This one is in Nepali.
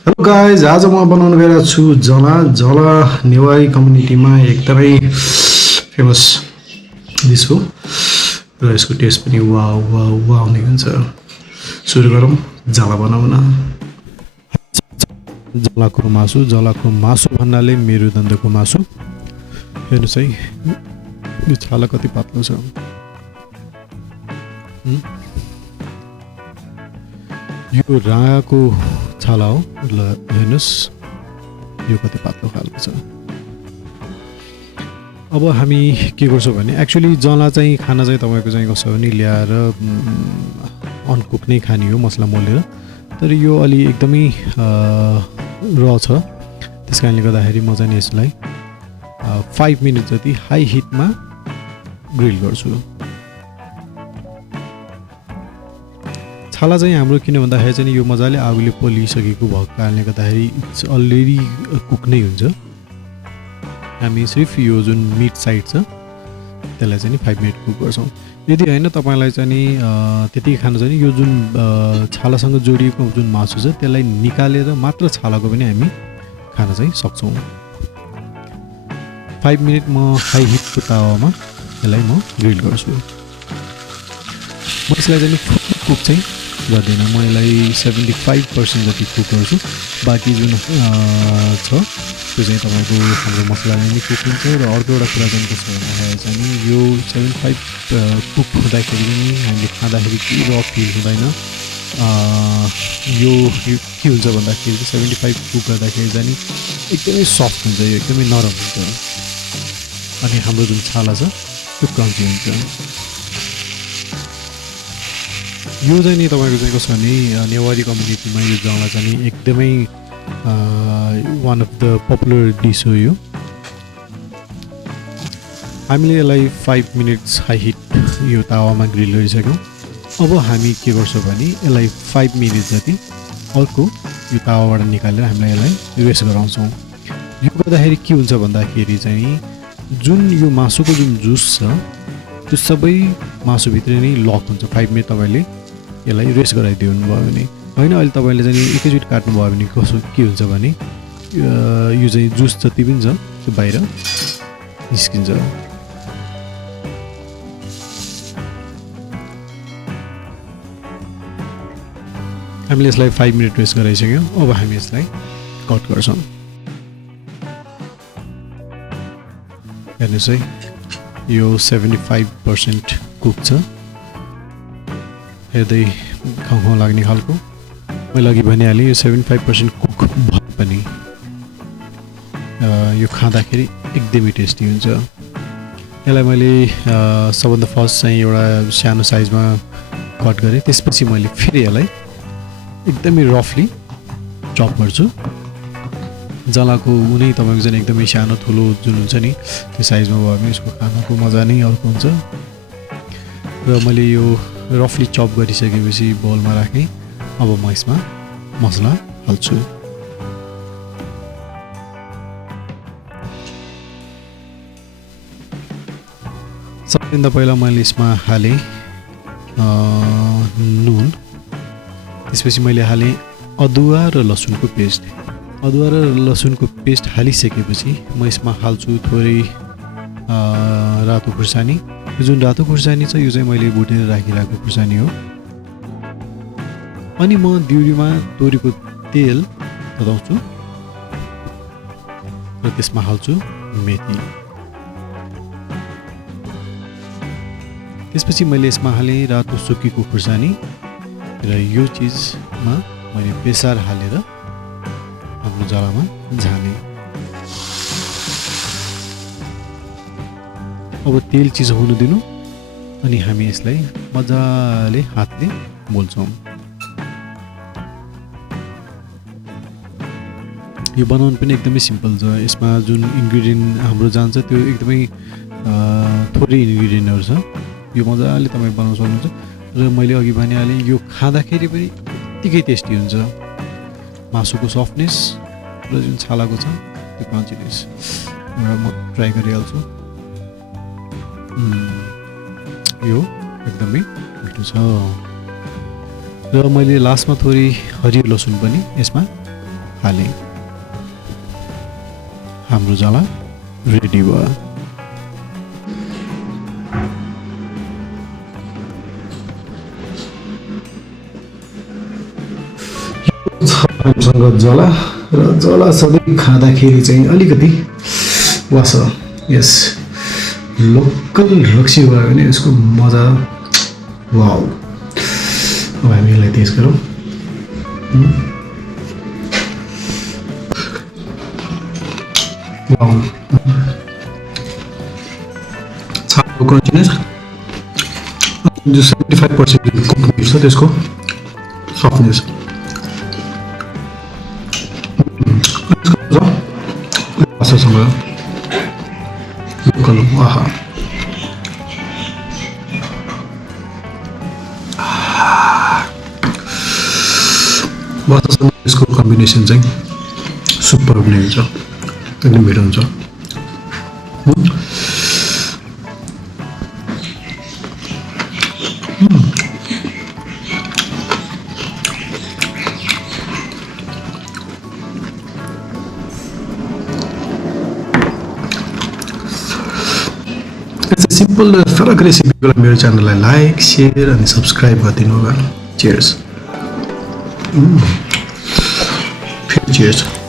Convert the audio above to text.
हेलो गाइज, आज म बनाउन गइरहेको छु जला जला नेवारी कम्युनिटीमा एकदमै फेमस डिस हो र यसको टेस्ट पनि वाउ वाउ वाउ नै हुन्छ। सुरु गरौँ जला बनाउन। जलाको मासु भन्नाले मेरुदण्डको मासु। हेर्नुहोस् है, यो छाला कति पातलो छ। यो राँगाको छाला हो। ल हेर्नुहोस्, यो कति पातलो खालको छ। अब हामी के गर्छौँ भने एक्चुअली जला चाहिँ खाना चाहिँ तपाईँको चाहिँ कसो भने ल्याएर अनकुक नै खाने हो मसला मोलेर। तर यो अलि एकदमै र छ, त्यस कारणले गर्दाखेरि म चाहिँ यसलाई 5 मिनट जति हाई हिटमा ग्रिल गर्छु। छाला चाहिँ हाम्रो किन भन्दाखेरि चाहिँ यो मजाले आगोले पोलिसकेको भएको कारणले गर्दाखेरि इट्स अलरेडी कुक नै हुन्छ। हामी सिर्फ यो जुन मिट साइड छ त्यसलाई चाहिँ 5 मिनट कुक गर्छौँ। यदि होइन तपाईँलाई चाहिँ त्यति खानु चाहिँ यो जुन छालासँग जोडिएको जुन मासु छ त्यसलाई निकालेर मात्र छालाको पनि हामी खान चाहिँ सक्छौँ। 5 मिनट म हाई हिटको तावामा यसलाई म ग्रिल गर्छु। म यसलाई चाहिँ फुल कुक चाहिँ गर्दिनँ, म यसलाई 75% जति कुक गर्छु। बाँकी जुन छ त्यो चाहिँ तपाईँको हाम्रो मसलाले नै कुक हुन्छ। र अर्को एउटा कुरा चाहिँ कस्तो भन्दाखेरि चाहिँ यो 75 कुक हुँदाखेरि पनि हामीले खाँदाखेरि केही र फिल हुँदैन। यो के हुन्छ भन्दाखेरि 75 कुक गर्दाखेरि चाहिँ एकदमै सफ्ट हुन्छ, यो एकदमै नरम हुन्छ। अनि हाम्रो जुन छाला छ त्यो क्रन्ची हुन्छ। यो चाहिँ नि तपाईँको चाहिँ कसो भने नेवारी कम्युनिटीमा यो जला चाहिँ एकदमै one of the popular dish हो। यो हामीले यसलाई 5 मिनट्स हाई हिट यो तावामा ग्रिल गरिसक्यौँ। अब हामी के गर्छौँ भने यसलाई 5 मिनट जति अर्को यो तावाबाट निकालेर हामीलाई यसलाई रेस्ट गराउँछौँ। यो गर्दाखेरि के हुन्छ भन्दाखेरि चाहिँ जुन यो मासुको जुन जुस छ त्यो सबै मासुभित्र नै लक हुन्छ। 5 मिनट तपाईँले यसलाई रेस्ट गराइदिनु भयो भने होइन, अहिले तपाईँले चाहिँ एकैचोटि काट्नुभयो भने कसो के हुन्छ भने यो चाहिँ जुस जति पनि छ त्यो बाहिर निस्किन्छ। हामीले यसलाई 5 मिनट रेस्ट गराइसक्यौँ। अब हामी यसलाई कट गर्छौँ। हेर्नुहोस् है, यो 75% कुक छ। हेर्दै खाउँ लाग्ने खालको। मैले अघि भनिहालेँ यो 75% कुक भए पनि यो खाँदाखेरि एकदमै टेस्टी हुन्छ। यसलाई मैले सबभन्दा फर्स्ट चाहिँ एउटा सानो साइजमा कट गरेँ, त्यसपछि मैले फेरि यसलाई एकदमै रफली चप गर्छु। जलाको उनी तपाईँको चाहिँ एकदमै सानो ठुलो जुन हुन्छ नि त्यो साइजमा भयो भने यसको खानाको मजा नै अर्को हुन्छ। र मैले यो रफली चप गरिसकेपछि बोलमा राखेँ। अब म यसमा मसला हाल्छु। सबभन्दा पहिला मैले यसमा हालेँ नुन, त्यसपछि मैले हालेँ अदुवा र लसुनको पेस्ट। अदुवा र लसुनको पेस्ट हालिसकेपछि म यसमा हाल्छु थोरै रातो खुर्सानी। यो जुन रातो खुर्सानी छ यो चाहिँ मैले भुटेर राखिरहेको खुर्सानी हो। अनि म दिउरीमा तोरीको तेल तताउँछु र त्यसमा हाल्छु मेथी। त्यसपछि मैले यसमा हालेँ रातो सुकेको खुर्सानी र यो चिजमा मैले बेसार हालेर आफ्नो जलामा झालेँ। अब तेल चिसो हुनु दिनु अनि हामी यसलाई मजाले हातले मोल्छौँ। यो बनाउनु पनि एकदमै सिम्पल छ। यसमा जुन इन्ग्रिडियन्ट हाम्रो जान्छ त्यो एकदमै थोरै इन्ग्रिडियन्टहरू छ। यो मजाले तपाईँ बनाउन सक्नुहुन्छ। र मैले अघि भनिहालेँ यो खाँदाखेरि पनि यत्तिकै टेस्टी हुन्छ। मासुको सफ्टनेस र जुन छालाको छ त्यो क्रन्चीनेस एउटा म ट्राई गरिहाल्छु। यो एकदमै मिठो छ। र मैले लास्टमा थोरै हरियो लसुन पनि यसमा हाले हाम्रो जला रेडी भयो हामीसँग जला र जला सधैँ खाँदाखेरि चाहिँ अलिकति वास यस लोकल रक्सी भयो भने यसको मजा वाउ अब हामी यसलाई टेस्ट गरौँ वाउ छाको क्रन्चिनेस जो 75% कुकिङ छ त्यसको सफ्टनेस सँग लोकल आहा वातासँग यसको कम्बिनेसन चाहिँ सुपर हुने हुन्छ एकदम मिठो हुन्छ सिम्पल र फरक रेसिपीको लागि मेरो च्यानललाई लाइक शेयर अनि सब्सक्राइब गरिदिनु होला चीयर्स चीयर्स